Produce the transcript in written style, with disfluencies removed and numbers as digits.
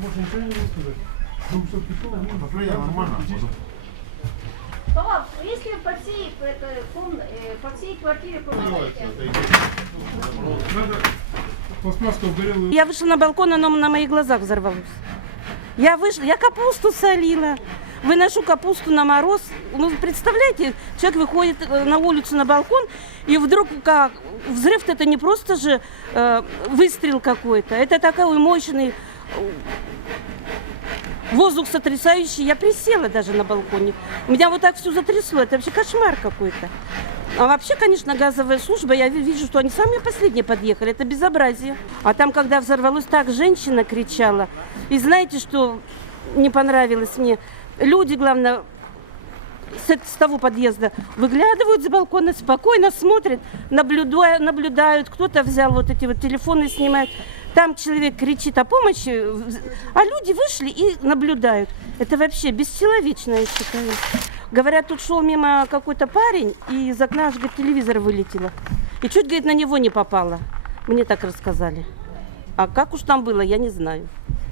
больше ничего не могу сказать. Ну, все-таки что, Настроение нормально. Павел, если по всей квартире помогаете? Пластмасска угорела. Я вышла на балкон, оно на моих глазах взорвалось. Я вышла, я капусту солила, выношу капусту на мороз. Ну, представляете, человек выходит на улицу, на балкон, и вдруг как взрыв, это не просто же выстрел какой-то, это такой мощный воздух сотрясающий. Я присела даже на балконе. Меня вот так все затрясло, это вообще кошмар какой-то. А вообще, конечно, газовая служба, я вижу, что они самые последние подъехали, это безобразие. А там, когда взорвалось, так женщина кричала. И знаете, что не понравилось мне? Люди, главное, с того подъезда выглядывают за балкона, спокойно смотрят, наблюдают. Кто-то взял вот эти вот телефоны, снимает. Там человек кричит о помощи, а люди вышли и наблюдают. Это вообще бесчеловечно, я считаю. Говорят, тут шел мимо какой-то парень, и из окна аж, говорит, телевизор вылетело. И чуть, говорит, на него не попало. Мне так рассказали. А как уж там было, я не знаю.